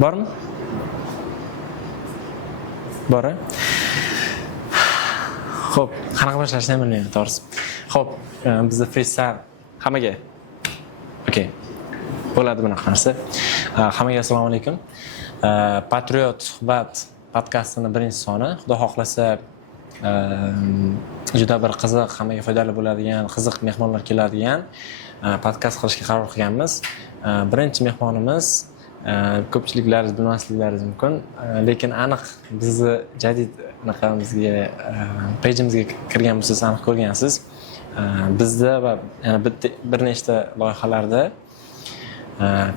Bormi? Bor. Xo'p, qanaqa boshlashni bilmayman, to'g'risi. Xo'p, bizda freestyle hammaga. Okay. Bo'ladi bunaqa narsa. Hammaga assalomu alaykum. Patriot suhbat podkastining birinchi soni, xudo xohlasa, juda bir qiziq, hammaga foydali bo'ladigan, qiziq mehmonlar keladigan podkast qilishga qaror qilganmiz. Birinchi mehmonimiz ko'pchiliklaringiz bilmasliklaringiz mumkin, lekin aniq bizni jadid anaqamizga, pejimizga kirgan bo'lsangiz aniq ko'rgansiz. Bizda va yana bir nechta loyihalarda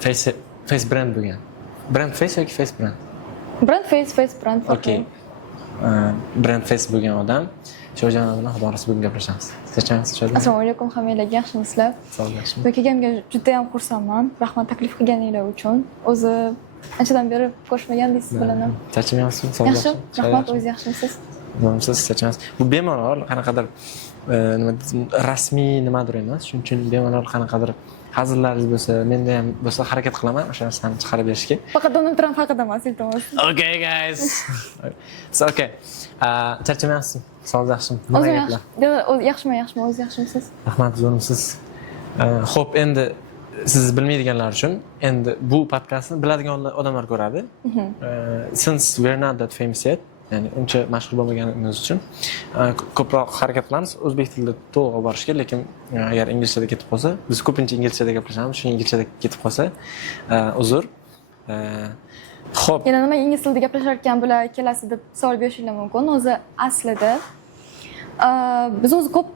face brand bo'lgan. Brand face yoki face brand? Brand face brand. Okay. Brand face bo'lgan odam. Sho'jajon bilan xudo xohlasa bugun gaplashamiz. Kechirasiz, Sho'jajon. Assalomu alaykum hammalarga, yaxshimisizlar? Sog' yaxshimi? Bu kelganimga juda ham xursandman. Rahmat taklif qilganinglar uchun. O'zi anchadan beri ko'rishmagandingiz bilan. Charchamayapsizmi? Yaxshi, rahmat, o'zingiz yaxshimisiz? Bo'lmasiz, charchamaysiz. Bu bemalol qanaqadir nima rasmiy nimadir emas. Shuning uchun bemalol qanaqadir hazillarınız bo'lsa, menda ham bo'lsa harakat qilaman o'sha narsani chiqarib berishga. Faqat Donald Trump haqida emas, iltimos. Okay guys. So okay. Charchamayapsizmi? Sog' yaxshimi? O'zim yaxshiman, o'zingiz yaxshimisiz? Rahmat, zo'rmisiz? Xo'p, endi siz bilmaydiganlar uchun endi bu podkastni biladigan odamlar ko'radi. Since we're not that famous yet, ya'ni uncha mashhur bo'lmaganimiz uchun ko'proq harakat qilamiz o'zbek tilida to'g'ri borishga, lekin agar inglizchada ketib qolsa, biz ko'pincha inglizchada gaplashamiz, shu inglizchada ketib qolsa, uzr. Xo'p. Yana nima ingliz tilida gaplashar ekan bular kelasi deb savol berishinglar mumkin. O'zi aslida biz o'zi ko'p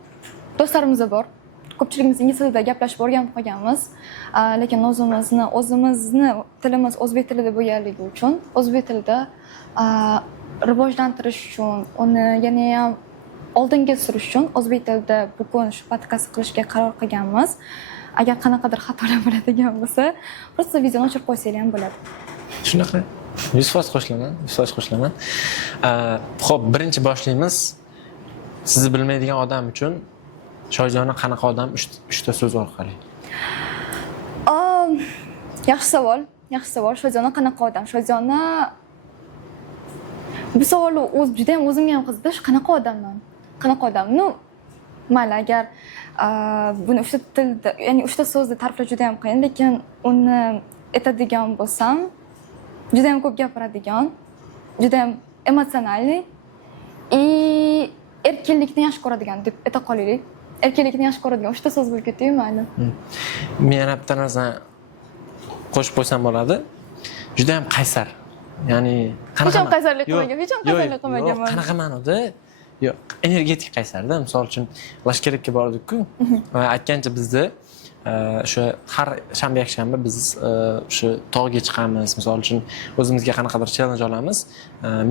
do'stlarimiz bor. Ko'pchiligimiz ingliz tilida gaplashib o'rganib qolganmiz. Lekin o'zimizni tilimiz o'zbek tilida bo'lganligi uchun o'zbek tilida rivojlantirish uchun, uni yana ham oldinga surish uchun o'zbek tilida bugun shu podkast qilishga qaror qilganmiz. Agar qanaqadir xatolar bo'ladigan bo'lsa, просто videoni o'chirib qo'ysanglar ham bo'ladi. Shunaqa. 100% qo'shilaman, 100% qo'shilaman. Xo'p, birinchi boshlaymiz. Sizni bilmaydigan odam uchun Sho'jona qanaqa odam 3 ta so'z orqali? Yaxshi savol. Sho'jona qanaqa odam? Sho'jona bu savolni juda ham o'zimga ham qiziqdi. Shu qanaqa odamman? Qanaqa odam? No, mayli, agar buni 3 ta tilda, ya'ni 3 ta so'zda ta'riflash juda ham qiyin, lekin uni aytadigan bo'lsam, juda ham ko'p gapiradigan, juda ham emotsionalniy и erkinlikni yaxshi ko'radigan deb ayta qolaylik. Erkinlikni yaxshi ko'radigan 3 ta so'z bo'lib ketdi-yu, mayli. Men yana bitta narsani qo'shib qo'ysam bo'ladi. Juda ham qaysar. Ya'ni qanaqa qaysarlik qilmaganman. Qanaqa ma'noda? Yo'q, energetik qaysarda. Misol uchun lashkarakka bordik-ku. Aytgancha bizda o'sha har shanba yakshanba biz o'sha tog'ga chiqamiz. Misol uchun o'zimizga qanaqadir challenge olamiz.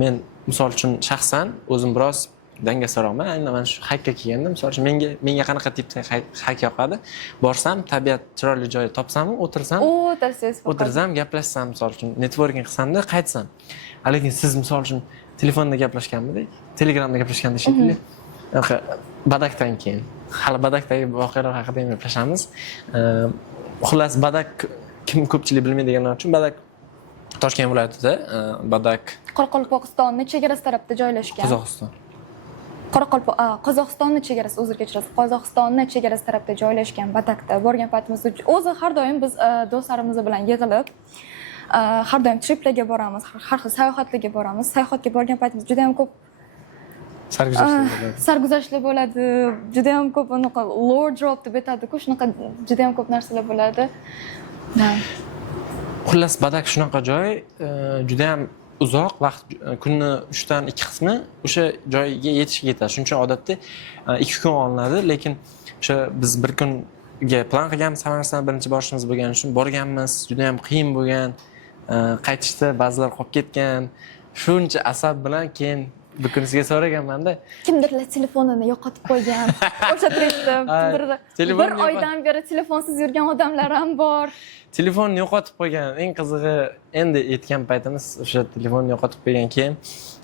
Men misol uchun shaxsan o'zim biroz dangasarokman. Aynan mana shu haykka kelganda, misol uchun menga qanaqa tipda hayk yoqadi? Borsam, tabiat chiroyli joy topsam, o'tirsam, gaplashsam, misol uchun networking qilsamda qaytsam. Lekin siz misol uchun telefonda gaplashganmidik, Telegramda gaplashganda shekilli. Badakdan keyin hali badakdagi voqealar haqida ham gaplashamiz. Xullas, badak kim ko'pchilik bilmaydiganlar uchun badak Toshkent viloyatida, badak Qoraqalpog'istonning chegarasi tarafda joylashgan. Qozog'istonning chegarasi, uzr kechirasiz. Qozog'istonning chegarasi tarafda joylashgan Badakda borgan paytimizda o'zi har doim biz do'stlarimiz bilan yig'ilib har doim triplarga boramiz, har xil sayohatlarga boramiz. Sayohatga borgan paytimizda juda ham ko'p sarguzashtlar bo'ladi. Juda ham ko'p unaqa lore drop deb aytadi-ku, shunaqa juda ham ko'p narsalar bo'ladi. Xullas, Badak shunaqa joy, juda ham uzoq vaqt, kunni 3 dan 2 qismi o'sha joyga yetishga ketadi. Shuning uchun odatda 2 kun olinadi, lekin o'sha biz 1 kunga plan qilganmiz, Samarqanddan birinchi borishimiz bo'lgani uchun borganmiz. Juda ham qiyin bo'lgan. Qaytishda ba'zilar qolib ketgan. Shuncha asab bilan keyin bir kun sizga so'raganman-da. Kimdirlar telefonini yo'qotib qo'ygan. O'sha tripda bir oydan beri telefonsiz yurgan odamlar ham bor. Telefonni yo'qotib qo'ygan. Eng qizig'i, endi yetgan paytimiz o'sha telefonni yo'qotib qo'ygan keyin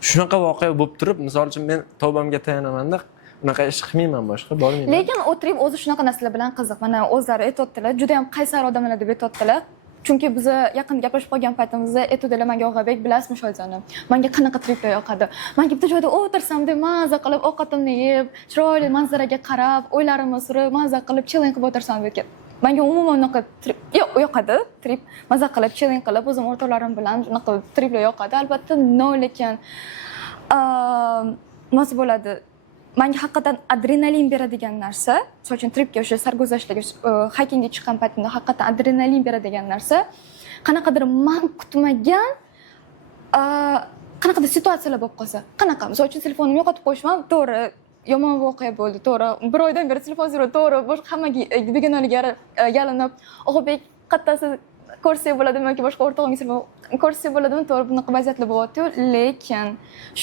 shunaqa voqea bo'lib turib, misol uchun men tavbamga tayonaman-da, unaqa ish qilmayman, boshqa bormayman. Lekin o'tirib o'zi shunaqa narsalar bilan qiziq. Mana o'zlari aytibdilar, juda ham qaysar odamlar deb aytibdilar. chunki biz yaqinda gaplashib qolgan paytimizda aytuvdilar menga Og'abek, bilasizmi Shoyzani, menga qanaqa triplar yoqadi. Men bitta joyda o'tirsam deb maza qilib ovqatimni yeb, chiroyli manzaraga qarab, o'ylarimni surib, maza qilib chilling qilib o'tirsam deb. Menga umuman unaqa trip yoqadi, trip maza qilib chilling qilib o'zim o'rtoqlarim bilan unaqa triplar yoqadi. Albatta, no, lekin nima bo'ladi? Menga haqiqatan adrenalin beradigan narsa, misol uchun tripga o'sha sarguzashtga, haykingga chiqqan paytimda haqiqatan adrenalin beradigan narsa, qanaqadir men kutmagan qanaqadir situatsiyalar bo'lib qolsa. Qanaqa? Misol uchun telefonimni yo'qotib qo'yishman, to'g'ri, yomon voqea bo'ldi, to'g'ri. Bir oydan beri telefon so'rab, to'g'ri, boshqa hammaga begonalarga yalinib, Og'abek qattasi ko'rsak bo'ladimi yoki boshqa o'rtog'ingiz ko'rsak bo'ladimi, to'g'ri, bunaqa vaziyatlar bo'lyapti-yu, lekin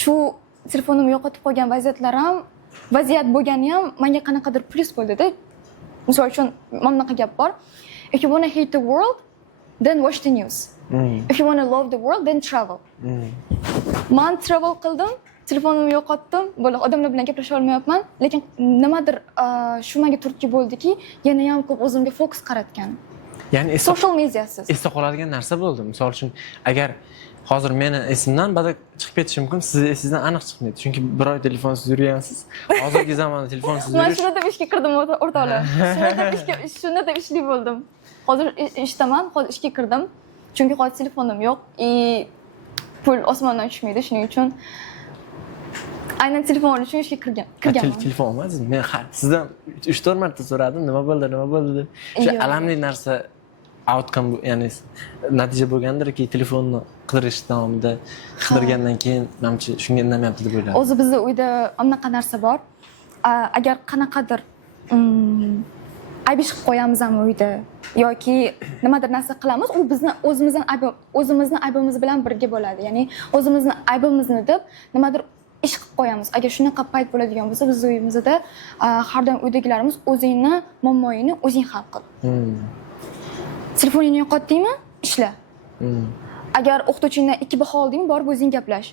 shu telefonimni yo'qotib qo'ygan vaziyat bo'lgani ham menga qanaqadir plus bo'ldida. Misol uchun mana bunaqa gap bor. If you want to hate the world, then watch the news. If you want to love the world, then travel. Men travel qildim, telefonimni yo'qotdim, odamlar bilan gaplasha olmayapman, lekin nimadir shu menga turtki bo'ldiki, yana ham ko'p o'zimga fokus qaratgan. Ya'ni social mediasiz. Esda qoladigan narsa bo'ldi. Misol uchun, agar hozir meni esimdan badak chiqib ketishi mumkin, sizni esingizdan aniq chiqmaydi. Chunki bir oy telefonsiz yurgansiz. Hozirgi zamonda telefonsiz yurish. Men shunda deb ishga kirdim o'rtoqlar. Shunda deb ishli bo'ldim. Hozir ishdaman, hozir ishga kirdim. Chunki hozir telefonim yo'q, pul osmondan tushmaydi, shuning uchun aynan telefon uchun ishga kirganman. Telefon emas, men sizdan 3-4 marta so'radim, nima bo'ldi deb. O'sha alamli narsa outcome, ya'ni natija bo'lgandirki, telefonni qidirish davomida qidirgandan keyin menimcha shunga indamayapti deb o'yladim. O'zi bizning uyda anaqa narsa bor. Agar qanaqadir ayb ish qilib qo'yamiz ham uyda yoki nimadir narsa qilamiz, u bizni o'zimizni aybimiz bilan birga bo'ladi. Ya'ni o'zimizni aybimizni deb nimadir ish qilib qo'yamiz. Agar shunaqa payt bo'ladigan bo'lsa, biz uyimizda har doim uydagilarimiz o'zingni muammoingni o'zing hal qil. Telefoningni yo'qotdingmi? Ishla. Agar o'qituvchingdan 2 baho oldingmi, borib o'zing gaplash.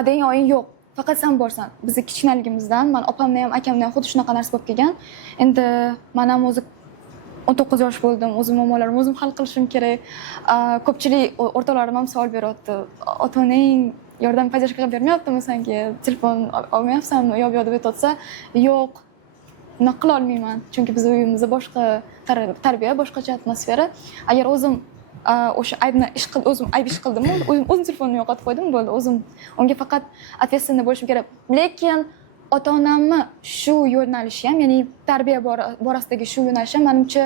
Adang oying yo'q, faqat sen borsan. Bizni kichkinaligimizdan, men opamdan ham, akamdan ham xuddi shunaqa narsa bo'lib kelgan. Endi men ham o'zi 19 yosh bo'ldim, o'zim muammolarimni o'zim hal qilishim kerak. Ko'pchilik o'rtoqlarim ham savol beryapti. Ota-onang yordam podдержка qilib bermayaptimi senga? Telefon olmayapsanmi? Yo'q deb aytsa, yo'q. Nima qila olmayman, chunki biz uyimizda boshqa tarbiya, boshqacha atmosfera. Agar o'zim o'sha aybni o'zim ayb ish qildim, o'zim telefonimni yo'qotib qo'ydim, bo'ldi. O'zim unga faqat ответственный bo'lishim kerak. Lekin ota-onamni shu yo'nalishi ham, ya'ni tarbiya borasidagi shu yo'nalish ham menimcha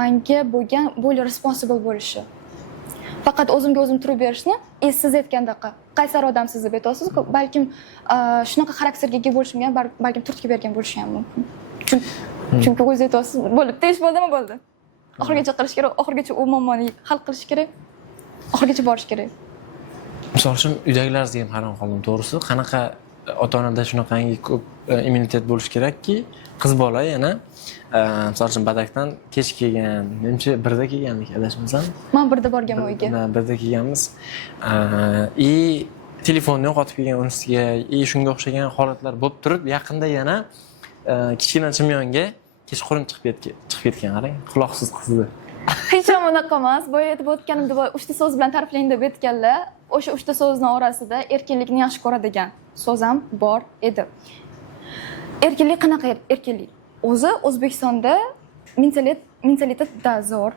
menga bo'lgan bo'li responsible bo'lishi. Faqat o'zimga o'zim turib berishni, siz aytgandaqa qaysar odamsiz deb aytasiz, balkim shunaqa xarakterga ega bo'lishim ham, balkim turtki bergan bo'lishim ham mumkin. Chunki o'zingiz aytasiz, bo'ldi, tesh bo'ldimi, bo'ldi. Oxirigacha qilish kerak, oxirigacha u muammoni hal qilish kerak, oxirigacha borish kerak. Misol uchun uydagilaringizga ham hayron qoldim, to'g'risi. Qanaqa ota-onada shunaqangi ko'p immunitet bo'lish kerakki, qiz bola yana misol uchun badakdan kech kelgan, menimcha birda kelgandik, adashmasam. Men birda borganman uyga. Birda kelganmiz. Telefonni yo'qotib kelgan unisiga, shunga o'xshagan holatlar bo'lib turib, yaqinda yana kichkina chimyonga kechqurun chiqib ketgan, qarang, quloqsiz qizni. Hech ham unaqa emas. Boya aytib o'tganimda 3 ta so'z bilan ta'riflang deb aytganlar. O'sha 3 ta so'zning orasida erkinlikni yaxshi ko'radigan so'z ham bor edi. Erkinlik qanaqa erkinlik? O'zi O'zbekistonda mentalitet zo'r.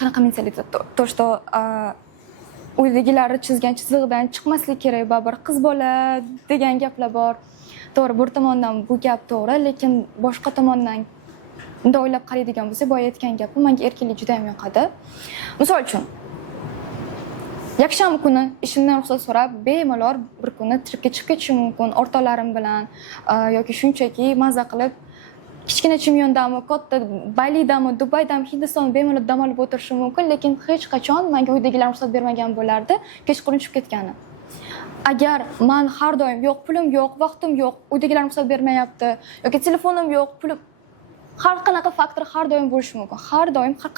Qanaqa mentalitet? To, что uydagilari chizgan chizig'idan chiqmaslik kerak, baribir qiz bola degan gaplar bor. To'g'ri, bir tomondan bu gap to'g'ri, lekin boshqa tomondan unda o'ylab qaraydigan bo'lsa, boya aytgan gapi menga erkinlik juda ham yoqadi. Misol uchun, yakshanba kuni ishimdan ruxsat so'rab, bemalol bir kuni tripga chiqib ketishim mumkin, o'rtoqlarim bilan yoki shunchaki mazza qilib kichkina chimyondami, katta Balidami, Dubaydami, Hindistonni bemalol dam olib o'tirishim mumkin, lekin hech qachon menga uydagilar ruxsat bermagan bo'lardi kechqurun chiqib ketgani. Agar men har doim yo'q, pulim yo'q, vaqtim yo'q, uydagilar ruxsat bermayapti yoki telefonim yo'q, pulim har qanaqa faktor har doim bo'lishi mumkin. Har doim har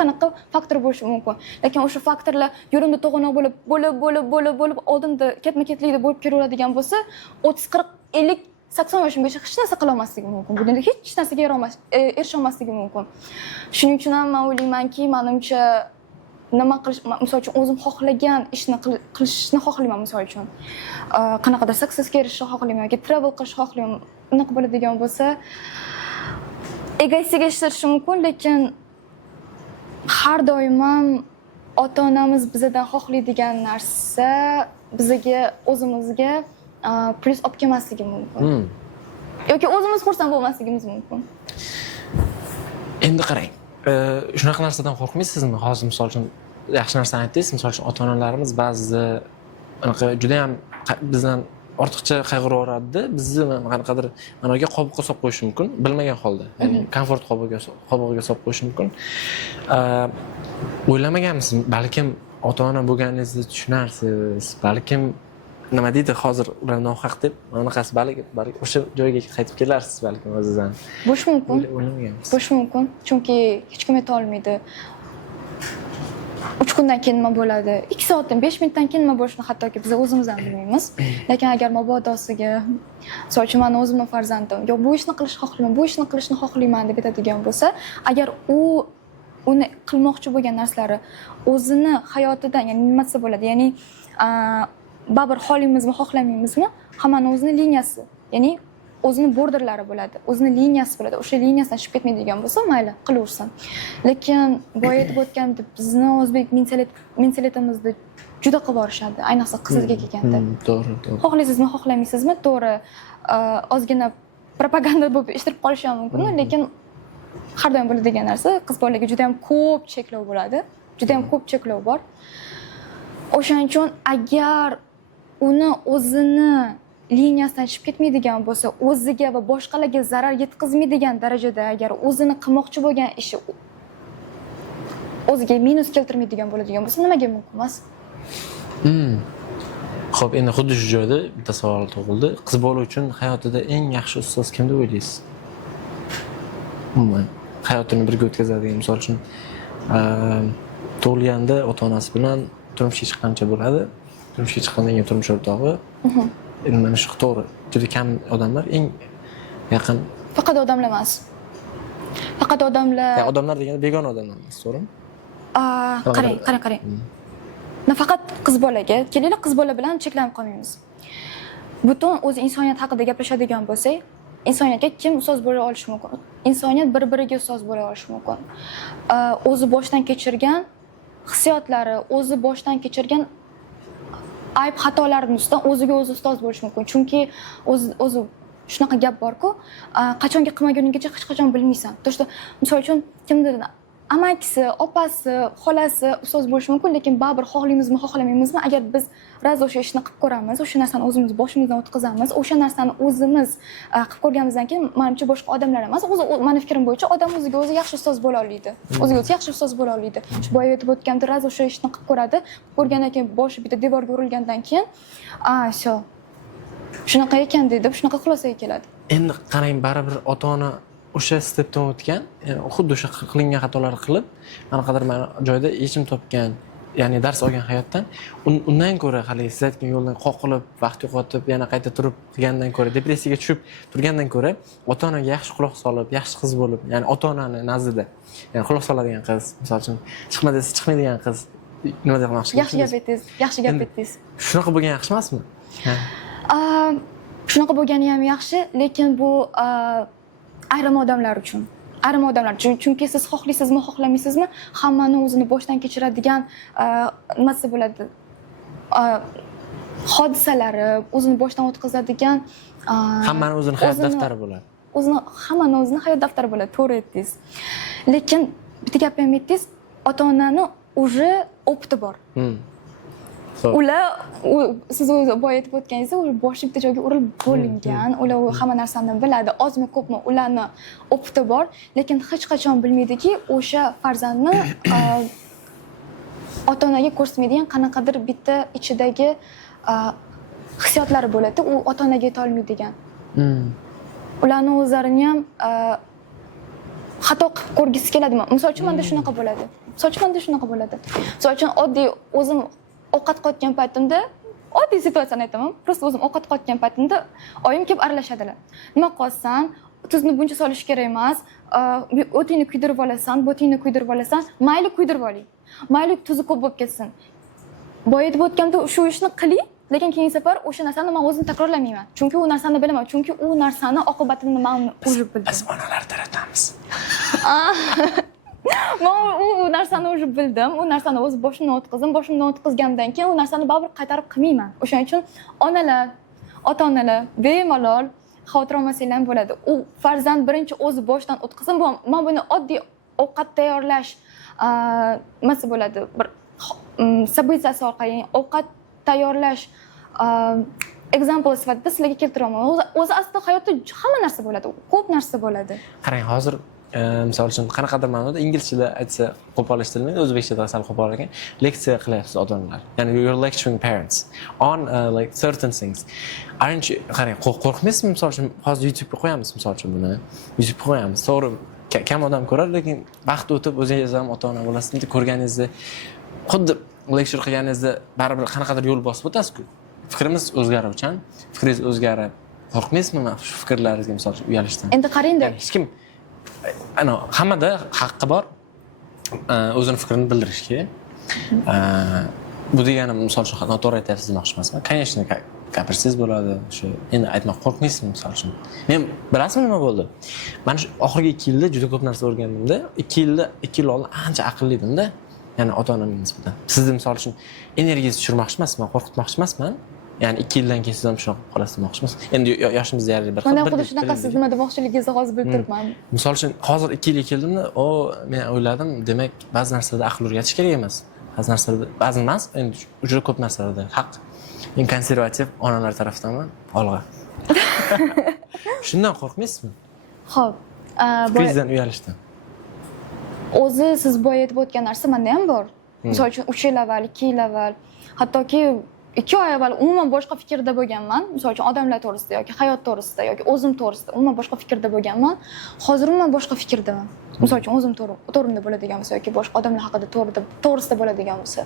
qanaqa faktor bo'lishi mumkin. Lekin o'sha faktorlar yo'limda to'g'anoq bo'lib oldinda ketma-ketlikda bo'lib kelaveradigan bo'lsa, 30, 40, 50 sakson yoshimgacha hech narsa qila olmasligim mumkin. Bu dunyoda hech narsaga erisha olmasligim mumkin. Shuning uchun ham men o'ylaymanki, menimcha nima qilish, misol uchun o'zim xohlagan ishni qilishni xohlayman, misol uchun. Qanaqadir suksesga erishishni xohlayman yoki travel qilishni xohlayman. Unaqa bo'ladigan bo'lsa, egoistiga ishlatish mumkin, lekin har doim ham ota-onamiz bizdan xohlaydigan narsa bizga o'zimizga plyus olib kelmasligi mumkin. Yoki o'zimiz xursand bo'lmasligimiz mumkin. Endi qarang, shunaqa narsadan qo'rqmaysizmi? Hozir misol uchun yaxshi narsani aytdingiz, misol uchun ota-onalarimiz ba'zida anaqa juda ham bizdan ortiqcha qayg'uraveradi, bizni qanaqadir managa qobiqqa solib qo'yishi mumkin, bilmagan holda. Ya'ni komfort qobiqiga solib qo'yishi mumkin. O'ylamaganmisiz, balkim ota-ona bo'lganingizda tushunarsiz, balkim nima deydi hozir ular nohaq deb, anaqasi balki o'sha joyga qaytib kelarsiz balkim o'zingizdan. Bo'lishi mumkin. O'ylamaganmisiz? Bo'lishi mumkin, chunki hech kim ayta olmaydi. 3 kundan keyin nima bo'ladi, 2 soatdan 5 minutdan keyin nima bo'lishini hattoki biz o'zimiz ham bilmaymiz. Lekin agar mabodosiga, misol uchun men o'zimning farzandim, yo bu ishni qilishni xohlayman, bu ishni qilishni xohlayman deb aytadigan bo'lsa, agar uni qilmoqchi bo'lgan narsalari o'zini hayotidan, ya'ni nima desa bo'ladi, ya'ni baribir xohlaymizmi, xohlamaymizmi, hammani o'zini liniyasi, ya'ni o'zini borderlari bo'ladi, o'zini liniyasi bo'ladi. O'sha liniyasidan chiqib ketmaydigan bo'lsa, mayli, qilaversin. Lekin boya aytib o'tgandek, bizni o'zbek mentalitetimizni juda qilib borishadi, ayniqsa qizlarga kelganda. To'g'ri. Xohlaysizmi, xohlamaysizmi? To'g'ri, ozgina propaganda bo'lib eshitib qolishi ham mumkin, lekin har doim bo'ladigan narsa qiz bolaga juda ham ko'p cheklov bo'ladi. Juda ham ko'p cheklov bor. O'shaning uchun agar uni o'zini liniyasidan chiqib ketmaydigan bo'lsa, o'ziga va boshqalarga zarar yetkazmaydigan darajada agar o'zini qilmoqchi bo'lgan ishi o'ziga minus keltirmaydigan bo'ladigan bo'lsa, nimaga mumkin emas? Xo'p, endi xuddi shu joyda bitta savol tug'ildi. Qiz bola uchun hayotida eng yaxshi ustoz kim deb o'ylaysiz? Umuman hayotini birga o'tkazadigan, misol uchun tug'ilganda ota-onasi bilan turmushga chiqqancha bo'ladi. Turmushga chiqqandan keyin turmush o'rtog'i. Endi mana shu to'g'ri. Juda kam odamlar eng yaqin. Faqat odamlar emas. Faqat odamlar. Odamlar deganda begona odamlar emas, to'g'rimi? Qarang. Nafaqat qiz bolaga, kelinglar qiz bola bilan cheklanib qolmaymiz. Butun o'zi insoniyat haqida gaplashadigan bo'lsak, insoniyatga kim ustoz bo'la olishi mumkin? Insoniyat bir-biriga ustoz bo'la olishi mumkin. O'zi boshdan kechirgan hissiyotlari, o'zi boshdan kechirgan ayb xatolarini ustidan o'ziga o'zi ustoz bo'lish mumkin. Chunki o'zi shunaqa gap bor-ku, qachonga qilmaguninggacha hech qachon bilmaysan. To'g'ri, misol uchun kimdir amakisi, opasi, xolasi ustoz bo'lishi mumkin, lekin baribir xohlaymizmi, xohlamaymizmi, agar biz raz o'sha ishni qilib ko'ramiz, o'sha narsani o'zimiz boshimizdan o'tkazamiz, o'sha narsani o'zimiz qilib ko'rganimizdan keyin, menimcha boshqa odamlar emas, o'zi meni fikrim bo'yicha odam o'ziga o'zi yaxshi ustoz bo'la oladi. O'ziga o'zi yaxshi ustoz bo'la oladi. Shu boya aytib o'tganda raz o'sha ishni qilib ko'radi, ko'rgandan keyin boshi bitta devorga urilgandan keyin, sho. Shunaqa ekan deb shunaqa xulosaga keladi. Endi qarang, baribir ota-ona o'sha stepdan o'tgan, xuddi o'sha qilingan xatolarni qilib, qanaqadir joyda yechim topgan, ya'ni dars olgan hayotdan, undan ko'ra hali siz aytgan yo'ldan qoqilib, vaqt yo'qotib, yana qayta turib qilgandan ko'ra, depressiyaga tushib turgandan ko'ra, ota-onaga yaxshi quloq solib, yaxshi qiz bo'lib, ya'ni ota-onani nazdida, ya'ni quloq soladigan qiz, misol uchun chiqma desa chiqmaydigan qiz, nima demoqchi? Yaxshi gap aytdingiz, yaxshi gap aytdingiz. Shunaqa bo'lgan yaxshi emasmi? Shunaqa bo'lgani ham yaxshi, lekin bu ayrim odamlar uchun. Ayrim odamlar uchun, chunki siz xohlaysizmi, xohlamaysizmi, hammani o'zini boshdan kechiradigan nima desa bo'ladi, hodisalari, o'zini boshdan o'tkazadigan hammani o'zini hayot daftari bo'ladi. Hammani o'zini hayot daftari bo'ladi, to'g'ri aytdingiz. Lekin bitta gap ham aytdingiz, ota-onani уже opti bor. Ular siz o'zi boya aytib o'tganingizdek, ular boshi bitta joyga urilib bo'lingan, ular hamma narsani biladi, ozmi ko'pmi ularni opti bor, lekin hech qachon bilmaydiki, o'sha farzandni ota-onaga ko'rsatmaydigan qanaqadir bitta ichidagi hissiyotlari bo'ladi, u ota-onaga ayta olmaydigan. Ularni o'zlarini ham xato qilib ko'rgisi keladimi? Misol uchun menda shunaqa bo'ladi. Misol uchun oddiy o'zim ovqat qotgan paytimda oddiy situatsiyani aytaman. Просто o'zim ovqat qotgan paytimda oyim kelib aralashadilar. Nima qilsan? Tuzni buncha solish kerak emas. O'tingni kuydirib olasan, bo'tingni kuydirib olasan, mayli kuydirib oling. Mayli tuzi ko'p bo'lib ketsin. Boya aytib o'tganda shu ishni qiling, lekin keyingi safar o'sha narsani men o'zim takrorlamayman. Chunki u narsani bilaman, chunki u narsani oqibatini men o'zim bildim. Biz onalar taratamiz. Men u narsani o'zim bildim. U narsani o'z boshimdan o'tkazdim. Boshimdan o'tkazgandan keyin u narsani baribir qaytarib qilmayman. O'shaning uchun onalar, ota-onalar bemalol xavotir olmasanglar bo'ladi. U farzand birinchi o'zi boshdan o'tkazsin. Men buni oddiy ovqat tayyorlash nimasi bo'ladi? Bir sabitsasi orqali ovqat tayyorlash example sifatida sizlarga keltiraman. O'zi aslida hayotda hamma narsa bo'ladi, ko'p narsa bo'ladi. Qarang, hozir misol uchun qanaqadir ma'noda inglizchada aytsa qo'pol eshitilmaydi, o'zbekchada sal qo'pol ekan. Leksiya qilyapsiz ota-onalar. Ya'ni you're lecturing parents on like certain things. Arinchi qarang, qo'rqmaysizmi misol uchun hozir YouTube'ga qo'yamiz misol uchun buni. YouTube'ga qo'yamiz. To'g'ri, kam odam ko'radi, lekin vaqt o'tib o'zingiz ham ota-ona bo'lasizmi, ko'rganingizda xuddi lecture qilganingizda baribir qanaqadir yo'l bosib o'tasiz-ku. Fikrimiz o'zgaruvchan, fikringiz o'zgarib, qo'rqmaysizmi shu fikrlaringizga misol uchun uyalishdan? Endi qarang-da. Hech kim hammada haqqi bor o'zini fikrini bildirishga. Bu deganim misol uchun noto'g'ri aytyapsiz demoqchi emasman. Конечно, gapirsangiz bo'ladi. Shu endi aytmoq qo'rqmaysizmi misol uchun? Men bilasizmi nima bo'ldi? Mana shu oxirgi 2 yilda juda ko'p narsa o'rgandimda. 2 yil oldin ancha aqlli edimda. Ya'ni ota-onamga nisbatan. Sizni misol uchun energiyangizni tushirmoqchi emasman, qo'rqitmoqchi emasman. Ya'ni 2 yildan keyin siz ham shunaqa qolasiz demoqchi emas. Endi yoshimiz deyarli bir xil. Mana xuddi shunaqa siz nima demoqchiligingizni hozir bilib turibman. Misol uchun hozir 2 yilga keldimda, men o'yladim, demak, ba'zi narsalarda aql o'rgatish kerak emas. Ba'zi emas, endi juda ko'p narsalarda haq. Men konservativ onalar tarafdaman, olg'a. Shundan qo'rqmaysizmi? Xo'p, Fikringizdan uyalishdan. o'zi siz boya aytib o'tgan narsa menda ham bor. Misol uchun 3 yil avval, 2 yil avval, hattoki 2 oy avval umuman boshqa fikrda bo'lganman. Misol uchun odamlar to'g'risida yoki hayot to'g'risida yoki o'zim to'g'risida umuman boshqa fikrda bo'lganman. Hozir umuman boshqa fikrdaman. Misol uchun o'zim to'g'rimda bo'ladigan bo'lsa yoki boshqa odamlar haqida to'g'risida bo'ladigan bo'lsa.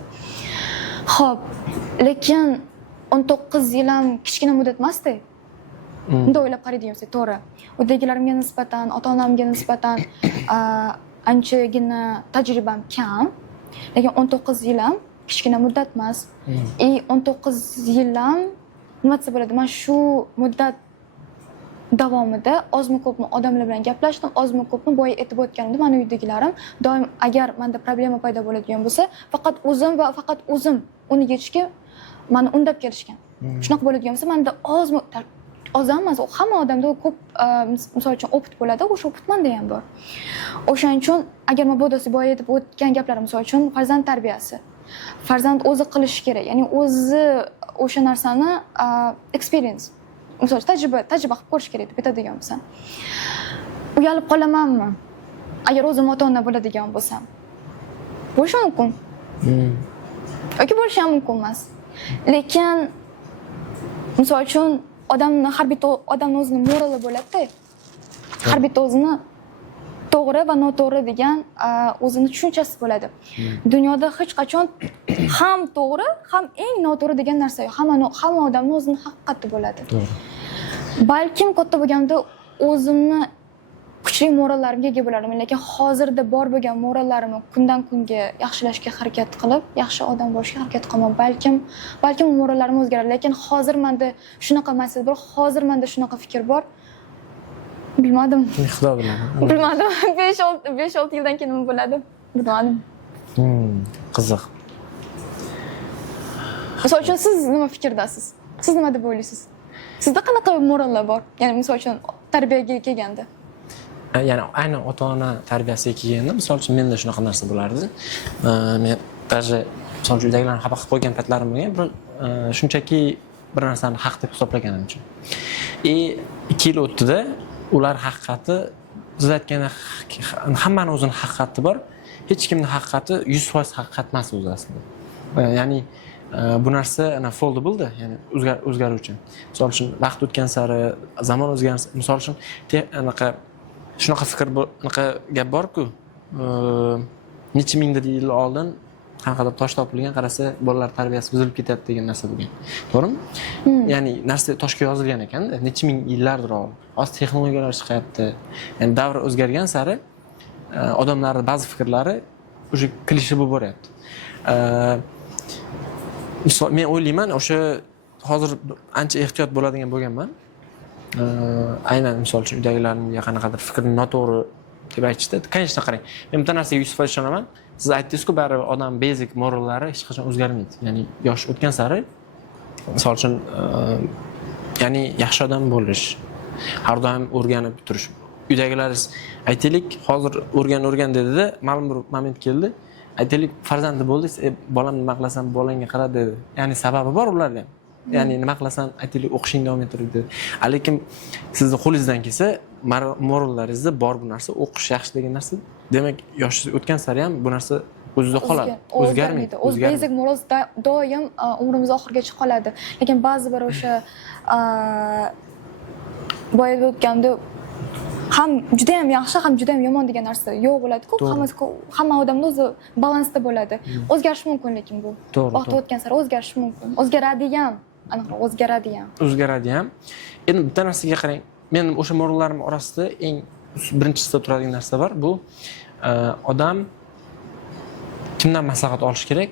Xo'p, lekin 19 yil ham kichkina muddat emas-da. Unda o'ylab qaraydigan bo'lsak, to'g'ri. Uydagilarimga nisbatan, ota-onamga nisbatan anchagina tajribam kam. Lekin 19 yil ham kichkina muddat emas. 19 yil ham nima desa bo'ladi? Men shu muddat davomida ozmi ko'pmi odamlar bilan gaplashdim, ozmi ko'pmi boya aytib o'tganimda meni uydagilarim doim agar menda problema paydo bo'ladigan bo'lsa, faqat o'zim uni yechishga meni undab kelishgan. Shunaqa bo'ladigan bo'lsa, menda oz emas, hamma odamda ko'p misol uchun opit bo'ladi, o'sha opit menda ham bor. O'shaning uchun agar men bodosi boya aytib o'tgan gaplarim misol uchun farzand tarbiyasi. Farzand o'zi qilishi kerak. Ya'ni o'zi o'sha narsani experience, misol tajriba qilib ko'rish kerak deb aytadigan bo'lsam. Uyalib qolamanmi? Agar o'zim ota-ona bo'ladigan bo'lsam. Bo'lishi mumkin. Yoki bo'lishi ham mumkin emas. Lekin misol uchun har bitta odamning o'zining morali bo'ladi-da. Har bitta o'zini to'g'ri va noto'g'ri degan o'zini tushunchasi bo'ladi. Dunyoda hech qachon ham to'g'ri, ham eng noto'g'ri degan narsa yo'q. Hamma odamning o'zining haqiqati bo'ladi. Balkim katta bo'lganda o'zimni kuchli morallarimga ega bo'lardim, lekin hozirda bor bo'lgan morallarimni kundan kunga yaxshilashga harakat qilib, yaxshi odam bo'lishga harakat qilaman. Balkim morallarim o'zgaradi, lekin hozir menda shunaqa masala bor, hozir menda shunaqa fikr bor. Bilmadim. Xudo biladi. Bilmadim. 5-6 yildan keyin nima bo'ladi? Bilmadim. Qiziq. Misol uchun siz nima fikrdasiz? Siz nima deb o'ylaysiz? Sizda qanaqa morallar bor? Ya'ni misol uchun tarbiyaga kelganda. Ya'ni aynan ota-ona tarbiyasiga kelganda, misol uchun menda shunaqa narsa bo'lardi. Men даже misol uchun uydagilarni xafa qilib qo'ygan paytlarim bo'lgan, shunchaki bir narsani haq deb hisoblaganim uchun. 2 yil o'tdi-da, ular haqiqati, siz aytganda hammani o'zining haqiqati bor. Hech kimning haqiqati 100% haqiqat emas o'zi aslida. Ya'ni bu narsa foldable-da, ya'ni o'zgaruvchi. Misol uchun vaqt o'tgan sari, zamon o'zgargan sari, misol uchun shunaqa fikr anaqa gap bor-ku. Necha mingdir yil oldin qanaqadir tosh topilgan, qarasa bolalar tarbiyasi buzilib ketyapti degan narsa bo'lgan. To'g'rimi? Ya'ni narsa toshga yozilgan ekanda, necha ming yillardir oldin. Hozir texnologiyalar chiqyapti. Ya'ni davr o'zgargan sari odamlarning ba'zi fikrlari o'sha klishi bo'lib boryapti. Misol men o'ylayman, o'sha hozir ancha ehtiyot bo'ladigan bo'lganman. Aynan misol uchun uydagilarning qanaqadir fikrini noto'g'ri deb aytishdi. Конечно, qarang. Men bitta narsaga 100% ishonaman. Siz aytdingiz-ku, baribir odam basic morallari hech qachon o'zgarmaydi. Ya'ni yosh o'tgan sari misol uchun ya'ni yaxshi odam bo'lish, har doim o'rganib turish. Uydagilaringiz aytaylik, hozir o'rgan dedi-da, ma'lum bir moment keldi. Aytaylik, farzandi bo'ldingiz, bolam nima qilasan, bolangga qara dedi. Ya'ni sababi bor ularda ham. Ya'ni nima qilasan, aytaylik, o'qishing davom ettir dedi. Lekin sizni qo'lingizdan kelsa, morallaringizda bor bu narsa, o'qish yaxshi degan narsa. Demak, yoshingiz o'tgan sari ham bu narsa o'zida qoladi, o'zgarmaydi. O'z basic morals doim umrimiz oxirigacha qoladi. Lekin ba'zi bir o'sha boyib o'tganda ham juda ham yaxshi, ham juda ham yomon degan narsa yo'q bo'ladi-ku. Hamma odamning o'zi balansda bo'ladi. O'zgarishi mumkin, lekin bu vaqt o'tgan sari o'zgarishi mumkin. O'zgaradi ham, aniqroq o'zgaradi ham. Endi bitta narsaga qarang. Men o'sha morallarim orasida eng birinchisida turadigan narsa bor. Bu odam kimdan maslahat olish kerak?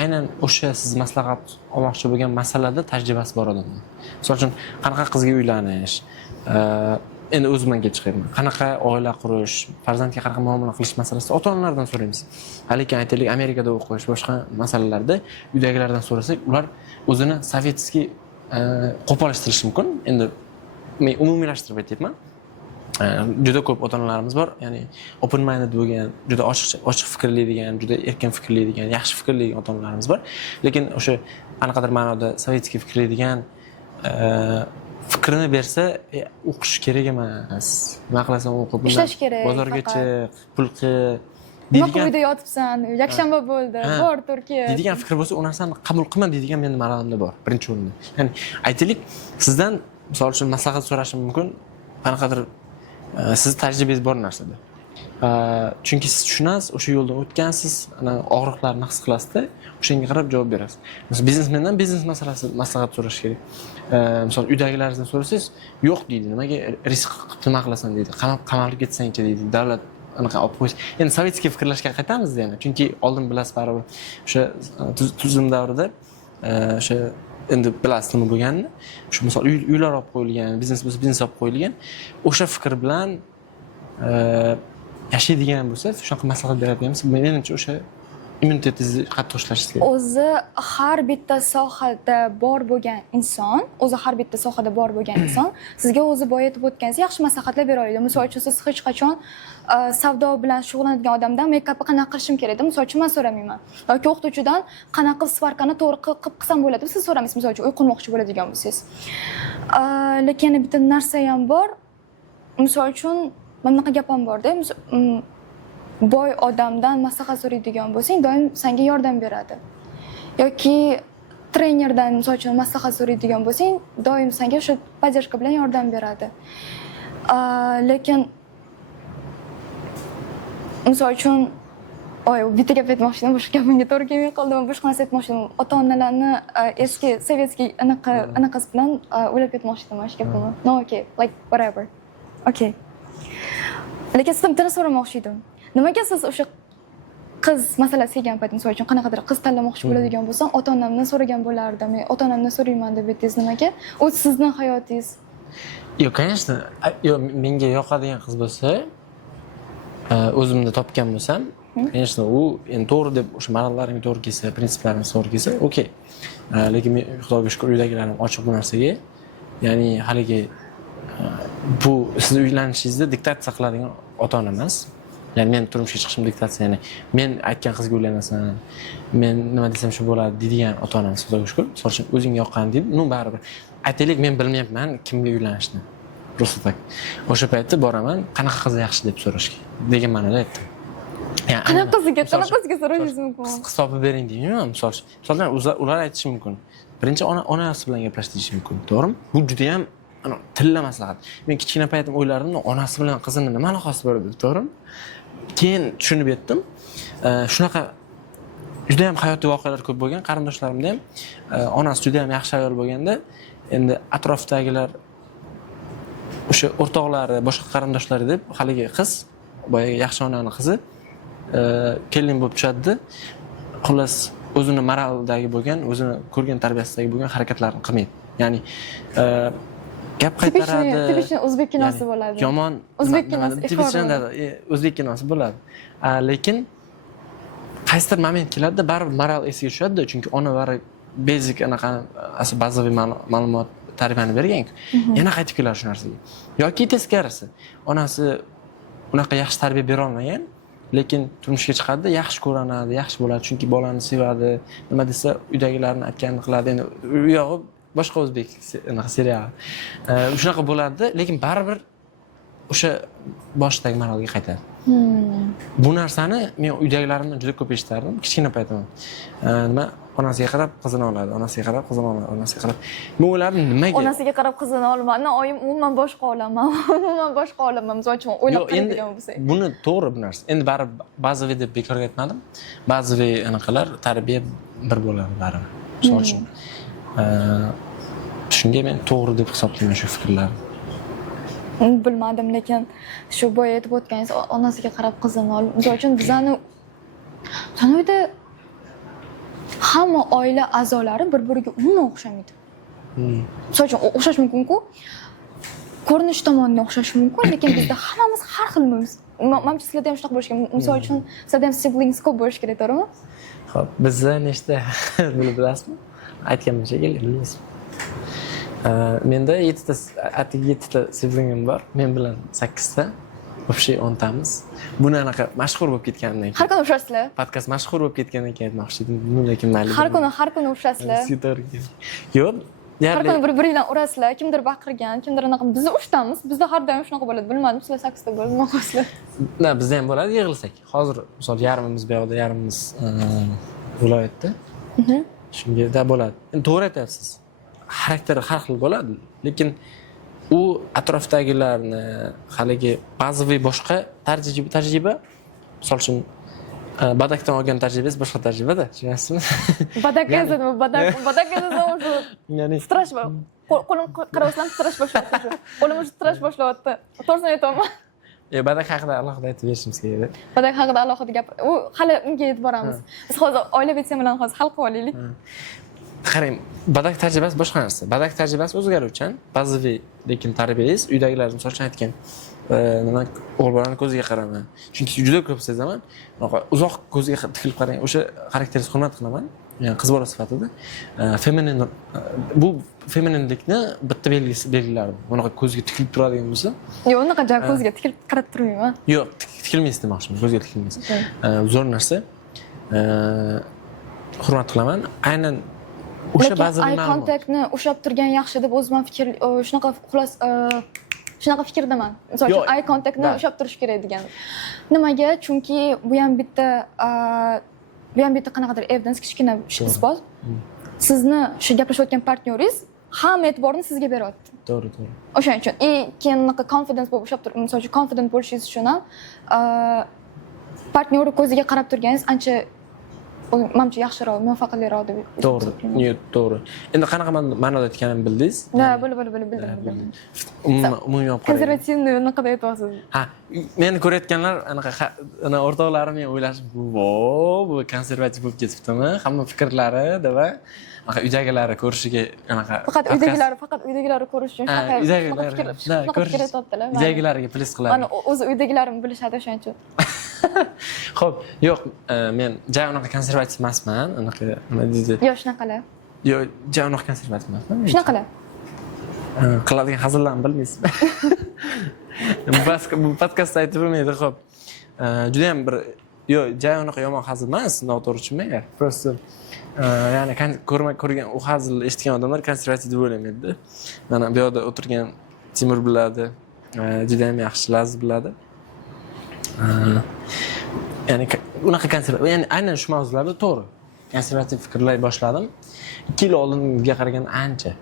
Aynan o'sha siz maslahat olmoqchi bo'lgan masalada tajribasi bor odamlar. Misol uchun, qanaqa qizga uylanish, endi o'zimdan kelib chiqaman. Qanaqa oila qurish, farzandga qanaqa muomala qilish masalasida ota-onalardan so'raymiz. Lekin aytaylik, Amerikada o'qish, boshqa masalalarda uydagilardan so'rasak, ular o'zini sovetskiy qo'pollashtirishi mumkin. Endi men umumiylashtirib aytyapman. Juda ko'p ota-onalarimiz bor, ya'ni open minded bo'lgan, juda ochiq fikrli degan, juda erkin fikrli degan, yaxshi fikrli ota-onalarimiz bor. Lekin o'sha qanaqadir ma'noda sovetskiy fikrli degan fikrini bersa, o'qish kerak emas. Nima qilasan, o'qib, ishlash kerak, bozorga chiq, pul qil. Nima uyda yotibsan, yakshanba bo'ldi, bor Turkiya. Deydigan fikr bo'lsa, u narsani qabul qilma deydigan mening ma'nomda bor, birinchi o'rinda. Ya'ni aytaylik, sizdan misol uchun maslahat so'rashim mumkin, qanaqadir sizni tajribangiz bor narsada. Chunki siz tushunasiz, o'sha yo'ldan o'tgansiz, ana og'riqlarni his qilasizda, o'shanga qarab javob berasiz. Misol biznesmendan biznes masalasi maslahat so'rash kerak. Misol uydagilaringizdan so'rasangiz, yo'q deydi. Nimaga risk qilib nima qilasan deydi. Qamalib ketsang-chi deydi. Davlat anaqa olib qo'yish. Endi sovetskiy fikrlashga qaytamiz yana. Chunki oldin bilasiz baribir o'sha tuzum davrida o'sha endi bilasiz nima bo'lganini. Shu misol uylar olib qo'yilgan, biznes bo'lsa biznes olib qo'yilgan. O'sha fikr bilan yashaydigan bo'lsa, shunaqa maslahat beradigan bo'lsa, menimcha o'sha immunitetingizni qattiq ishlashingiz kerak. O'zi har bitta sohada bor bo'lgan inson, sizga o'zi boyitib o'tgansiz yaxshi maslahatlar bera oladi. Misol uchun, siz hech qachon savdo bilan shug'ullanadigan odamdan make-upni qanaqa qilishim kerak deb misol uchun men so'ramayman. Yoki o'qituvchidan qanaqa svarkani to'g'ri qilib qilsam bo'ladi deb siz so'ramaysiz, misol uchun uy qurmoqchi bo'ladigan bo'lsangiz. Lekin bitta narsa ham bor. Misol uchun bunaqa gap ham bor-da. Boy odamdan maslahat so'raydigan bo'lsang, doim senga yordam beradi. Yoki trenerdan misol uchun maslahat so'raydigan bo'lsang, doim senga o'sha podдержка bilan yordam beradi. Lekin misol uchun bitta gap aytmoqchi edim, boshqa gapimga to'g'ri kelmay qoldi. Men boshqa narsa aytmoqchi edim. Ota-onalarni eski sovetskiy anaqasi bilan o'ylab ketmoqchi edim shu gapimni. No, okay, like whatever. Okay. Lekin sizdan bitta narsa so'ramoqchi edim. Nimaga siz o'sha qiz masalasi kelgan payt misol uchun qanaqadir qiz tanlamoqchi bo'ladigan bo'lsam, ota-onamdan so'ragan bo'lardim. Men ota-onamdan so'rayman deb aytdingiz nimaga? U sizning hayotingiz. Yo'q, конечно, menga yoqadigan qiz bo'lsa, o'zimda topgan bo'lsam, конечно, u endi to'g'ri deb o'sha ma'nolarga to'g'ri kelsa, prinsiplarimga to'g'ri kelsa, okey. Lekin men Xudoga shukr, uydagilarim ochiq bu narsaga. Ya'ni haligi bu siz uylanishingizda diktatsiya qiladigan ota-ona emas. Ya'ni men turmushga chiqishim diktatsiya, ya'ni men aytgan qizga uylanasan, men nima desam shu bo'ladi deydigan ota-onamiz, Xudoga shukr. Misol uchun o'zing yoqqan deb, baribir. Aytaylik, men bilmayapman kimga uylanishni. Просто tak. O'sha paytda boraman, qanaqa qiz yaxshi deb so'rashga degan ma'noda aytdim. Ya'ni qanaqa qizga so'rashingiz mumkin. Qiz topib bering deyman, misol uchun. Masalan, ular aytishi mumkin. Birinchi onasi bilan gaplash deyish mumkin, to'g'rimi? Bu juda ham tilla maslahat. Men kichkina paytim o'ylardim, onasi bilan qizini nima aloqasi bor deb, to'g'rimi? Keyin tushunib yetdim. Shunaqa juda ham hayotiy voqealar ko'p bo'lgan. Qarindoshlarimda ham onasi juda ham yaxshi ayol bo'lganda, endi atrofdagilar o'sha o'rtoqlari, boshqa qarindoshlari deb haligi qiz, boyagi yaxshi onaning qizi kelin bo'lib tushadi. Xullas o'zini moraldagi bo'lgan, o'zini ko'rgan tarbiyasidagi bo'lgan harakatlarni qilmaydi. Ya'ni gap qaytaradi. Tipичный o'zbek kinosi bo'ladi. Yomon o'zbek kinosi, o'zbek kinosi bo'ladi. Lekin qaysidir moment keladida baribir moral esiga tushadi, chunki onalari basic anaqa bazaviy ma'lumot tarbiyani bergan-ku. Yana qaytib keladi shu narsaga. Yoki teskarisi, onasi unaqa yaxshi tarbiya bera olmagan, lekin turmushga chiqadi, yaxshi ko'rinadi, yaxshi bo'ladi, chunki bolani sevadi, nima desa uydagilarni aytganini qiladi. Endi u yog'i boshqa o'zbek anaqa serial. Shunaqa bo'ladi, lekin baribir o'sha boshdagi moralga qaytadi. Bu narsani men uydagilarimdan juda ko'p eshitardim, kichkina paytimda. Nima onasiga qarab qizini oladi, onasiga qarab qizini oladi, onasiga qarab. Men o'yladim nimaga? Onasiga qarab qizini olmadi. Oyim umuman boshqa olaman. Umuman boshqa olaman. Misol uchun o'ylab qaraydigan bo'lsak. Buni to'g'ri bu narsa. Endi baribir ba'ziviy deb bekorga aytmadim. Ba'ziviy anaqalar tarbiya bir bo'ladi baribir. Misol uchun shunga men to'g'ri deb hisoblayman shu fikrlarni. Bilmadim, lekin shu boya aytib o'tganingiz onasiga qarab qizini olib. Misol uchun bizani uyda hamma oila a'zolari bir-biriga umuman o'xshamaydi. Misol uchun o'xshash mumkin-ku, ko'rinish tomonidan o'xshashi mumkin, lekin bizda hammamiz har xilmiz. Menimcha sizlarda ham shunaqa bo'lishi kerak. Misol uchun sizlarda ham siblings ko'p bo'lishi kerak, to'g'rimi? Xo'p, bizda nechta bilasizmi? Aytganimcha bilmaysizmi? Menda 7 ta siblingim bor. Men bilan 8 ta. Вообще 10 tamiz. Buni anaqa mashhur bo'lib ketgandan keyin. Har kuni urishasizlar. Podkast mashhur bo'lib ketgandan keyin aytmoqchi edim. Lekin mayli. Har kuni urishasizlar. Yo'q. Har kuni bir-biringizdan urasizlar. Kimdir baqirgan, kimdir anaqa. Biz 3 tamiz. Bizda har doim shunaqa bo'ladi. Bilmadim, sizlar 8 ta bo'lib qo'ysizlar. Na, bizda ham bo'ladi yig'ilsak. Hozir misol yarmimiz bu yoqda, yarmimiz viloyatda. Shunga bo'ladi. Endi to'g'ri aytasiz. Xarakteri har xil bo'ladi, lekin u atrofdagilarni haligi ba'ziviy boshqa tajriba, misol uchun badakdan olgan tajribangiz boshqa tajribada, tushunasizmi? Badak nima? Badak esa ya'ni strash bor. Qo'lim qarasam strash boshlayapti. Qo'lim strash boshlayapti. To'g'risini aytaman. Badak haqida alohida aytib berishimiz kerak. Badak haqida alohida gap. U hali unga yetib boramiz. Biz hozir oila betsam bilan hozir hal qilib olaylik. Qarang, badak tajribasi boshqa narsa. Badak tajribasi o'zgaruvchan, ba'ziviy, lekin tarbiyangiz uydagilar misol uchun aytgan, nima o'g'il bolani ko'ziga qarama. Chunki juda ko'p sezaman. Uzoq ko'ziga tikilib qarang, o'sha xarakteringizni hurmat qilaman. Ya'ni qiz bola sifatida feminin bu femininlikni bitta belgilari. Bunaqa ko'zga tikilib turadigan bo'lsa, yo'q, unaqa ko'zga tikilib qarab turmayman. Yo'q, tikilmaysiz demoqchiman, ko'zga tikilmaysiz. Zo'r narsa. Hurmat qilaman. Aynan o'sha ba'zi eye contactni ushlab turgan yaxshi deb o'zim fikr shunaqa fikrdaman. Misol uchun eye contactni ushlab turish kerak degan. Nimaga? Chunki bu ham bitta qanaqadir evidence, kichkina isbot. Sizni shu gaplashayotgan partneringiz hamma e'tiborni sizga beryapti. To'g'ri. O'shaning uchun keyin unaqa confidence bo'lib ushlab turib, misol uchun confident bo'lishingiz uchun ham partnyorni ko'ziga qarab turganingiz ancha menimcha yaxshiroq, muvaffaqiyliroq deb. To'g'ri. Endi qanaqa ma'noda aytganimni bildingiz? Ha, bildim. Umumiy olib qarang. Konservativni unaqa deb aytyapsiz. Ha, meni ko'rayotganlar anaqa o'rtoqlarim men o'ylashib, bu konservativ bo'lib ketibdimi? Hamma fikrlari deb uydagilari ko'rishiga anaqa. Faqat uydagilari ko'rish uchun shunaqa fikr aytyaptilar. Uydagilariga plis qiladi. Mana o'zi uydagilarim bilishadi o'shaning uchun. Xo'p, yo'q, men jay unaqa konservativ emasman, unaqa nima deydi? Yo'q, shunaqalar. Yo'q, jay unaqa konservativ emasman. Shunaqalar. Qiladigan hazillarni bilmaysizmi? Bu podkastda aytib bo'lmaydi, xo'p. Juda ham bir jay unaqa yomon hazil emas, noto'g'ri tushunmanglar. Просто ya'ni ko'rgan u hazilni eshitgan odamlar konservativ deb o'ylamaydi-da. Mana bu yerda o'tirgan Timur biladi, juda ham yaxshi Laz biladi. Ya'ni unaqa konservativ, ya'ni aynan shu mavzularda to'g'ri konservativ fikrlay boshladim. 2 yil oldinga qaraganda ancha.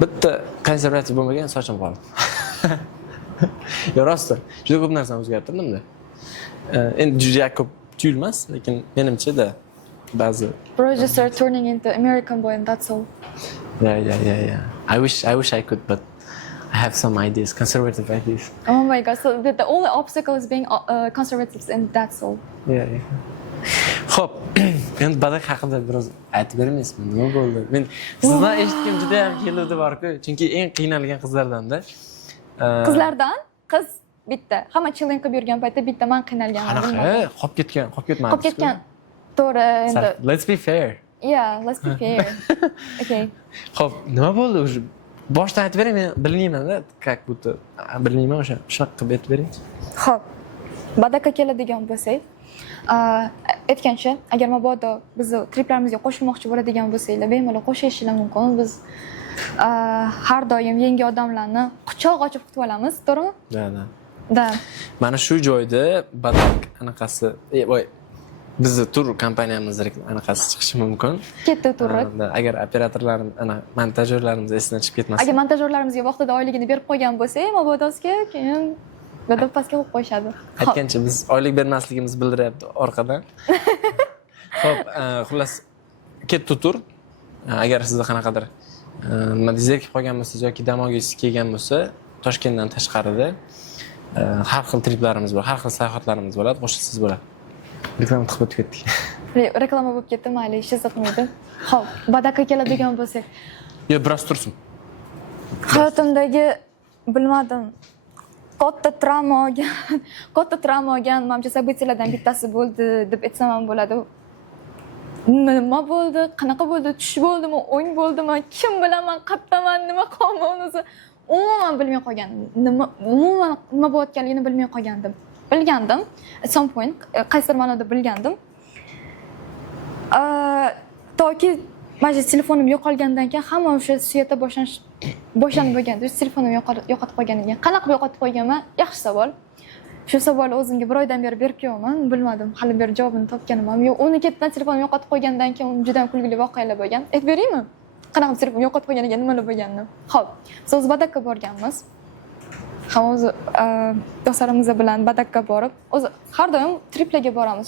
Bitta konservativ bo'lmagan sochim qoldi. Yo, rostdan juda ko'p narsani o'zgartirdim-da. Endi juda ko'p tuyulmas, lekin menimcha-da ba'zi Bro just started turning into American boy and that's all. yeah. I wish I could, but I have some ideas, conservative ideas. Oh my god, so the only obstacle is being conservatives and that's all. Yeah. Xo'p, endi badak haqida biroz aytib bermaysizmi? Nima bo'ldi? Men sizdan eshitgan juda ham keluvdi bor-ku, chunki eng qiynalgan qizlardan-da. Qizlardan qiz bitta. Hamma chilling qilib yurgan paytda bitta men qiynalganman. Qanaqa? Qolib ketmadi. Qolib ketgan. To'g'ri, endi. Let's be fair. Yeah, let's be fair. Okay. Xo'p, nima bo'ldi o'sha? Boshdan aytib bering, men bilmayman-da, как будто bilmayman o'sha. Shunaqa qilib aytib bering. Xo'p. Badakka keladigan bo'lsak, aytgancha, agar mabodo bizni triplarimizga qo'shilmoqchi bo'ladigan bo'lsanglar, bemalol qo'shishinglar mumkin. Biz har doim yangi odamlarni quchoq ochib kutib olamiz, to'g'rimi? Da. Mana shu joyda badak anaqasi, voy, bizni tur kompaniyamizda anaqasi chiqishi mumkin. Ketdi turib. Agar operatorlarimiz, montajyorlarimiz esidan chiqib ketmasa. Agar montajyorlarimizga vaqtida oyligini berib qo'ygan bo'lsak, mabodosiga keyin badal pastga qo'yib qo'yishadi. Aytgancha biz oylik bermasligimizni bildiryapti orqadan. Xo'p, xullas ketdi tur. Agar sizda qanaqadir nima zerikib qolgan bo'lsangiz yoki dam olgisi kelgan bo'lsa, Toshkentdan tashqarida har xil triplarimiz bor, har xil sayohatlarimiz bo'ladi, qo'shilsangiz bo'ladi. Reklama qilib o'tib ketdik. Reklama bo'lib ketdi, mayli, ish qilmaydi. Xo'p, badakka keladigan bo'lsak. Yo, biroz tursin. Hayotimdagi bilmadim. Katta travma olgan manimcha sabitlardan bittasi bo'ldi deb aytsam ham bo'ladi. Nima bo'ldi? Qanaqa bo'ldi? Tush bo'ldimi? O'ng bo'ldimi? Kim bilaman? Qayerdaman? Nima qolmon o'zi? Umuman bilmay qolgandim. Umuman nima bo'layotganligini bilmay qolgandim. Bilgandim. At some point, qaysidir ma'noda bilgandim. Toki majlis telefonim yo'qolgandan keyin hamma o'sha suyata boshlanib bo'lganda, telefonim yo'qotib qo'ygandan keyin qanaqa yo'qotib qo'yganman? Yaxshi savol. Shu savolni o'zimga bir oydan beri berib kelaman, bilmadim, hali beri javobini topganim ham yo'q. Uni ketdan telefonim yo'qotib qo'ygandan keyin juda ham kulgili voqealar bo'lgan. Aytib beraymi? Qanaqa telefon yo'qotib qo'yganiga nimalar bo'lganini? Xo'p, biz badakka borganmiz. O'zi do'stlarimiz bilan badakka borib, o'zi har doim triplarga boramiz,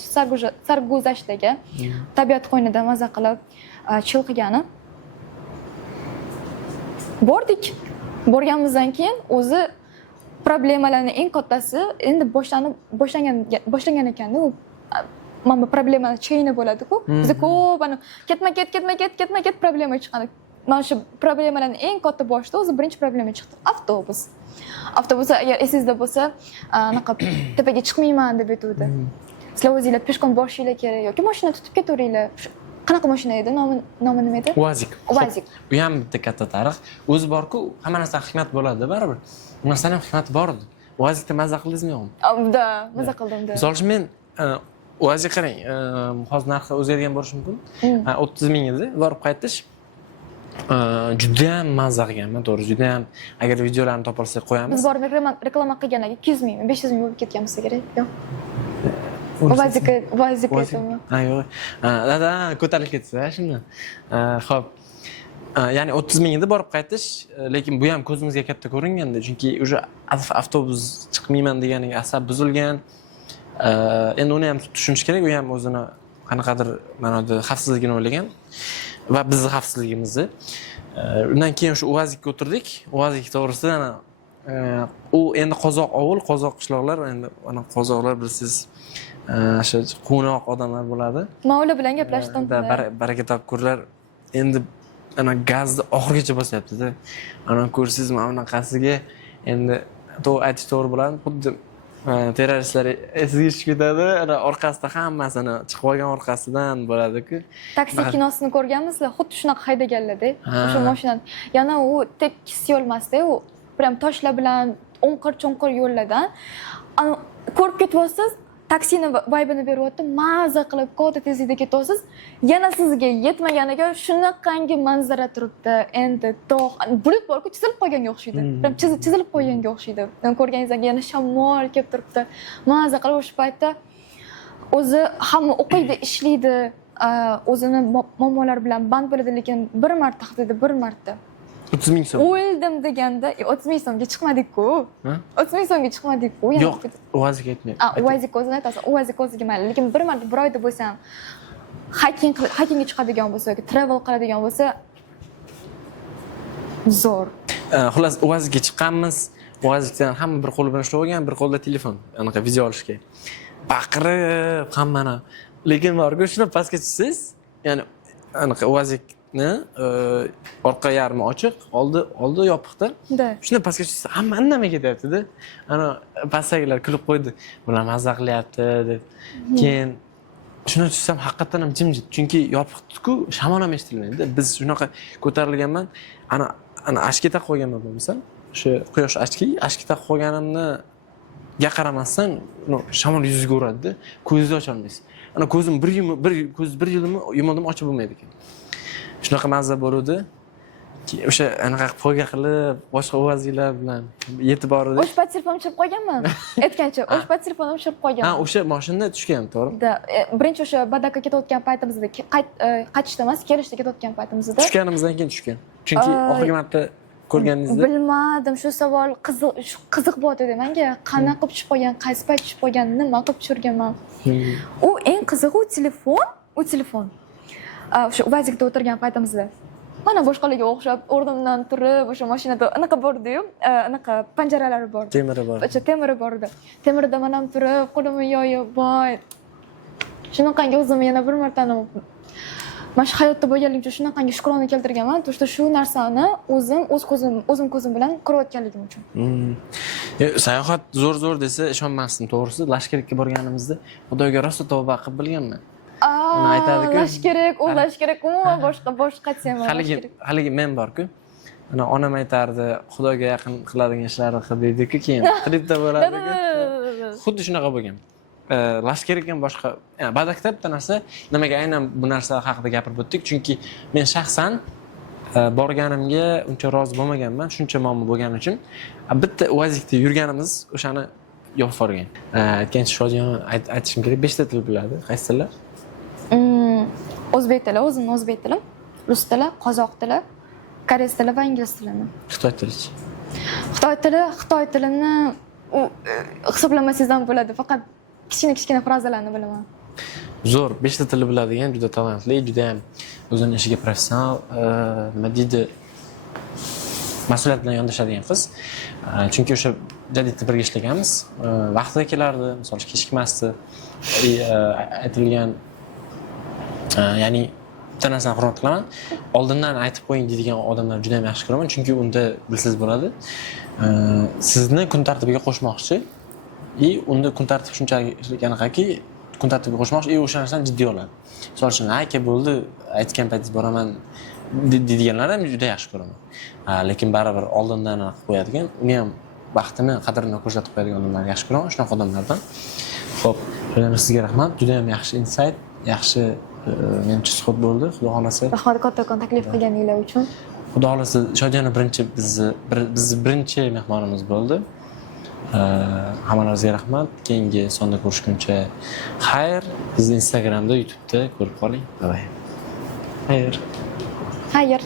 sarguzashtlarga, tabiat qo'ynida maza qilib, chill qilgani. Bordik. Borganimizdan keyin o'zi problemalarning eng kattasi endi boshlangan ekanda, u mana problemalar cheyni bo'ladi-ku. Biz ko'p ketma ket problema chiqadi. Mana shu problemalarning eng katta boshida o'zi birinchi problema chiqdi. Avtobus agar esingizda bo'lsa, anaqa tepaga chiqmayman deb aytuvdi. Sizlar o'zingizlar peshqon borishinglar kerak yoki mashina tutib ketaveringlar. Qanaqa mashina edi? Nomi nima edi? Uazik. U ham bitta katta tarix. O'zi bor-ku, hamma narsadan hikmat bo'ladi, baribir. Bu narsaning ham hikmati bor edi. Uazikda maza qildingizmi yo'qmi? Da, maza qildim-da. Misol uchun men Uazik qarang, hozir narxi o'zgargan bo'lishi mumkin. 30 ming edi, borib qaytish. Juda ham maza qilganman, to'g'ri, juda ham. Agar videolarni topa olsak qo'yamiz. Biz borib reklama qilganlarga 200 ming, 500 ming bo'lib ketgan bo'lsa kerak. Yo'q. Uazik aytdimmi? Ha, yo'q. Da, ko'tarilib ketsa, shunda. Xo'p. Ya'ni 30 ming edi borib qaytish, lekin bu ham ko'zimizga katta ko'ringanda, chunki o'sha avtobus chiqmayman deganiga asab buzilgan. Endi uni ham tushunish kerak, u ham o'zini qanaqadir ma'noda xavfsizligini o'ylagan va bizning xavfsizligimizni. Undan keyin o'sha Uazikka o'tirdik. Uazik to'g'risida u endi qozoq ovul, qozoq qishloqlar, endi ana qozoqlar bilasiz, o'sha quvnoq odamlar bo'ladi. Men ular bilan gaplashdim. Baraka topkurlar endi ana gazni oxirigacha bosyapti-da. Ana ko'rsizmi, bunaqasiga endi aytish to'g'ri bo'ladi. Xuddi terroristlar esiga tushib ketadi, ana orqasida hammasini chiqib olgan orqasidan bo'ladi-ku. Taksi kinosini ko'rganmizlar, xuddi shunaqa haydaganlar-da. O'sha mashinani. Yana u tekis yo'l emas-da, u prям toshlar bilan o'nqir-cho'nqir yo'llardan ko'rib ketyapsiz, taksini vaybini beryapti, maza qilib katta tezlikda ketyapsiz. Yana sizga yetmaganiga shunaqangi manzara turibdi. Endi tog', bulut bor-ku, chizilib qolganga o'xshaydi. Prям chizilib qolganga o'xshaydi. Men ko'rganingizda yana shamol kelib turibdi. Maza qilib o'sha paytda o'zi hamma o'qiydi, ishlaydi, o'zini muammolari bilan band bo'ladi, lekin bir marta haftada bir marta 30 ming so'm. O'ldim deganda 30 ming so'mga chiqmadik-ku. Ha? 30 ming so'mga chiqmadik-ku. Yo'q, uvaziga aytmayapman. Uvazik o'zini aytasan, uvazik o'ziga mayli. Lekin bir marta bir oyda bo'lsa ham hackingga chiqadigan bo'lsa yoki travel qiladigan bo'lsa zo'r. Xullas, uvaziga chiqqanmiz. Uvazikdan hamma bir qo'li bilan ishlab olgan, bir qo'lda telefon, anaqa video olishga. Baqirib hammani. Lekin borga shuni pastga tushsiz, ya'ni anaqa uvazikni orqa yarmi ochiq, oldi yopiqda. Shuni pastga tushsa, hamma indamay ketyapti-da. Ana pastdagilar kulib qo'ydi. Bular mazza qilyapti deb. Keyin shuni tushsam haqiqatan ham jimjit, chunki yopiqdi-ku, shamol ham eshitilmaydi. Biz shunaqa ko'tarilganman, ana ashka taqib qo'yganman bo'lmasa, o'sha quyosh ashka taqib qo'yganimni ga qaramasdan shamol yuziga uradi-da, ko'zingizni ocha olmaysiz. Ana ko'zim bir yilmi yumoldim, ochib bo'lmaydi ekan. Shunaqa mazza bo'ldi. O'sha anaqa poyga qilib, boshqa uvaziylar bilan yetib bordi. O'shpa telefonim chirib qo'yganman. Aytgancha, o'shpa telefonim chirib qo'yganman. Ha, o'sha mashinada tushgan, to'g'rimi? Birinchi o'sha Badaka ketayotgan paytimizda, qaytishda emas, kelishda ketayotgan paytimizda. Tushganimizdan keyin tushgan. Chunki oxirgi marta ko'rganingizda bilmadim, shu savol qiziq bo'lyapti menga. Qanaqa qilib tushib qolgan, qaysi payt tushib qolgan, nima qilib tushirganman. U eng qizig'i u telefon. O'sha uvazikda o'tirgan paytimizda. Mana boshqalarga o'xshab o'rnimdan turib, o'sha mashinada anaqa bordi-yu, anaqa panjaralari bor. Temiri bor. O'sha temiri bor edi. Temirda men ham turib, qo'limni yoyib, voy. Shunaqangi o'zim yana bir marta mana shu hayotda bo'lganligim shunaqangi shukrona keltirganman. To'shda shu narsani o'zim ko'zim bilan ko'rayotganligim uchun. Sayohat zo'r desa ishonmasdim, to'g'risi. Lashkarga borganimizda Xudoga rosa tavba qilib bilganman. Ulash kerak, ulash kerak, umuman boshqa desam haligi men bor-ku. Ana onam aytardi, Xudoga yaqin qiladigan ishlarni qil deydi-ku, keyin klipda bo'ladi-ku. Xuddi shunaqa bo'lgan. Lashkarga ham boshqa, Badakda bitta narsa, nimaga aynan bu narsa haqida gapirib o'tdik? Chunki men shaxsan borganimga uncha rozi bo'lmaganman, shuncha muammo bo'lgani uchun bitta uvazikda yurganimiz o'shani yopib yuborgan. Aytgancha Shodiyon aytishim kerak, 5 ta til biladi. Qaysi tillar? O'zbek tili, o'zimning o'zbek tilim, rus tili, qozoq tili, koreys tili va ingliz tilini. Xitoy tili. Xitoy tilini hisoblamasangiz ham bo'ladi, faqat kichkina frazalarni bilaman. Zo'r, 5 ta til biladigan, juda talantli, juda ham o'zining ishiga professional, nima deydi, mas'uliyat bilan yondashadigan qiz. Chunki o'sha jadidda birga ishlaganmiz, vaqtida kelardi, misol uchun kechikmasdi. Aytilgan, ya'ni bitta narsani hurmat qilaman. Oldindan aytib qo'ying deydigan odamlar juda ham yaxshi ko'raman, chunki unda bilsangiz bo'ladi. Sizni kun tartibiga qo'shmoqchi, unda kun tartib shunchalik anaqaki, kun tartibiga qo'shmoqchi, o'sha narsani jiddiy oladi. Misol uchun, aka bo'ldi, aytgan paytingiz boraman deydiganlarni ham juda yaxshi ko'raman. Lekin baribir oldindan qilib qo'yadigan, uni ham vaqtini, qadrini ko'rsatib qo'yadigan odamlarni yaxshi ko'raman, shunaqa odamlardan. Xo'p, sizga rahmat, juda ham yaxshi insight, yaxshi menimcha suhbat bo'ldi. Xudo xolasa. Rahmat kattakon taklif qilganinglar uchun. Xudo xolasa, Shodiyona bizni birinchi mehmonimiz bo'ldi. Hammalaringizga rahmat. Keyingi sonda ko'rishguncha xayr. Bizni Instagramda, YouTube'da ko'rib qoling. Bye. Xayr.